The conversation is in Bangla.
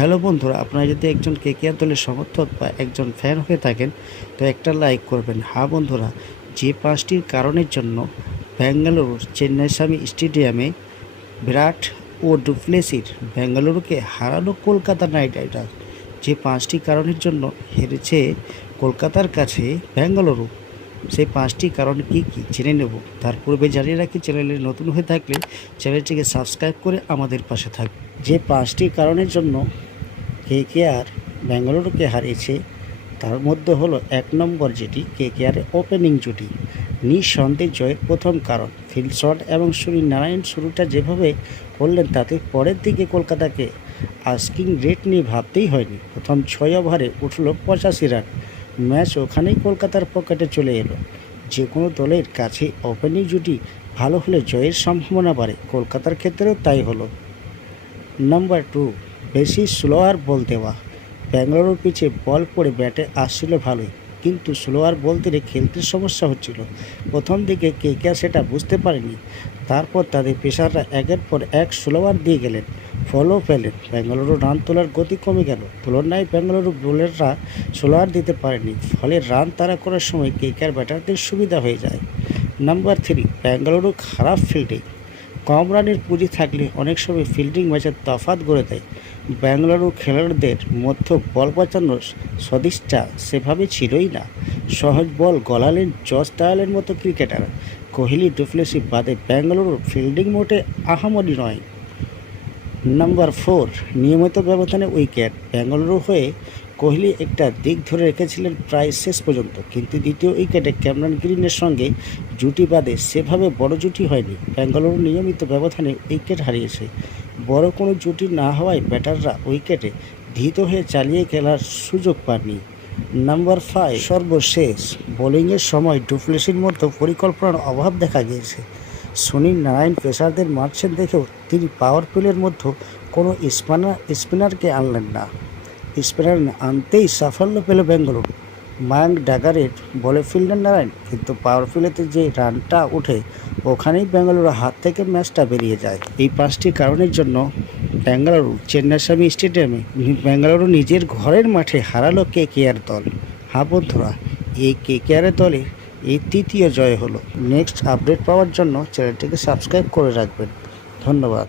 হ্যালো বন্ধুরা, আপনারা যদি একজন কেকেআর দলের সমর্থক বা একজন ফ্যান হয়ে থাকেন তো একটা লাইক করবেন। হ্যাঁ বন্ধুরা, যে 5টি কারণের জন্য বেঙ্গালুরু চেন্নাইস্বামী স্টেডিয়ামে বিরাট ও ডুপ্লেসির বেঙ্গালুরুকে হারানো কলকাতা নাইট রাইডার্স, যে 5টি কারণের জন্য হেরেছে কলকাতার কাছে বেঙ্গালুরু, সেই 5টি কারণ কী কী জেনে নেব। তার পূর্বে জানিয়ে রাখি, চ্যানেলে নতুন হয়ে থাকলে চ্যানেলটিকে সাবস্ক্রাইব করে আমাদের পাশে থাকবে। যে 5টি কারণের জন্য কেকেআর বেঙ্গালুরুকে হারিয়েছে তার মধ্যে হলো 1 নম্বর, যেটি কেকেআরের ওপেনিং জুটি। নিঃসন্দেহে জয়ের প্রথম কারণ ফিল্ড শট এবং সূর্যনারায়ণ শুরুটা যেভাবে করলেন তাতে পরের দিকে কলকাতাকে আস্কিং রেট নিয়ে ভাবতেই হয়নি। প্রথম 6 ওভারে উঠল 85 রান। ম্যাচ ওখানেই কলকাতার পকেটে চলে এলো। যে কোনো দলের কাছে ওপেনিং জুটি ভালো হলে জয়ের সম্ভাবনা বাড়ে, কলকাতার ক্ষেত্রেও তাই হলো। নাম্বার 2, বেশি স্লোয়ার বল দেওয়া। বেঙ্গালুরুর পিচে বল পড়ে ব্যাটে আসছিল ভালোই, কিন্তু স্লোয়ার বল দিলে খেলতে সমস্যা হচ্ছিল। প্রথম দিকে কেকেআর সেটা বুঝতে পারেনি, তারপর তাদের পেসাররা একের পর এক স্লোয়ার দিয়ে গেলেন, ফলও পেলেন। বেঙ্গালুরু রান তোলার গতি কমে গেল, তুলনায় বেঙ্গালুরু বোলাররা স্লোয়ার দিতে পারেনি, ফলে রান তাড়া করার সময় কেকেআর ব্যাটারদের সুবিধা হয়ে যায়। নাম্বার 3, বেঙ্গালুরু খারাপ ফিল্ডিং। কম রানের পুঁজি থাকলে অনেক সময় ফিল্ডিং ম্যাচের তফাৎ গড়ে দেয়। বেঙ্গালুরু খেলোয়াড়দের মধ্যে বল বাঁচানোর সদিচ্ছা সেভাবে ছিলই না। সহজ বল গলালেন জস দয়ালের মতো ক্রিকেটার। কোহলি ডুপ্লেসি বাদে বেঙ্গালুরুর ফিল্ডিং মোটে আহামরি নয়। নাম্বার 4, নিয়মিত ব্যবধানে উইকেট। বেঙ্গালুরু হয়ে কোহলি একটা দিক ধরে রেখেছিলেন প্রায় শেষ পর্যন্ত, কিন্তু দ্বিতীয় উইকেটে ক্যামেরন গ্রিনের সঙ্গে জুটি বাদে সেভাবে বড় জুটি হয়নি। বেঙ্গালুরু নিয়মিত ব্যবধানে উইকেট হারিয়েছে, বড় কোনো জুটি না হওয়ায় ব্যাটাররা উইকেটে ধৃত হয়ে চালিয়ে খেলার সুযোগ পাননি। নাম্বার 5, সর্বশেষ, বোলিংয়ের সময় ডুপ্লেসির মধ্যে পরিকল্পনার অভাব দেখা গিয়েছে। সুনীল নারায়ণ পেসারদের মারছেন দেখেও তিনি পাওয়ার প্লের মধ্যে কোনো স্পিনারকে আনলেন না। স্পিনার আনতেই সাফল্য পেল বেঙ্গালুরু। মায়াঙ্ক ডাগারের বলে ফিল্ডার নারায়ণ, কিন্তু পাওয়ার প্লেতে যে রানটা ওঠে ওখানেই বেঙ্গালুরু হাত থেকে ম্যাচটা বেরিয়ে যায়। এই 5টি কারণের জন্য বেঙ্গালুরু চেন্নাইস্বামী স্টেডিয়ামে বেঙ্গালুরু নিজের ঘরের মাঠে হারালো কেকেআর দল। হ্যাঁ বন্ধুরা, এই কেকেআর দলের এই তৃতীয় জয় হলো। নেক্সট আপডেট পাওয়ার জন্য চ্যানেলটিকে সাবস্ক্রাইব করে রাখবেন। ধন্যবাদ।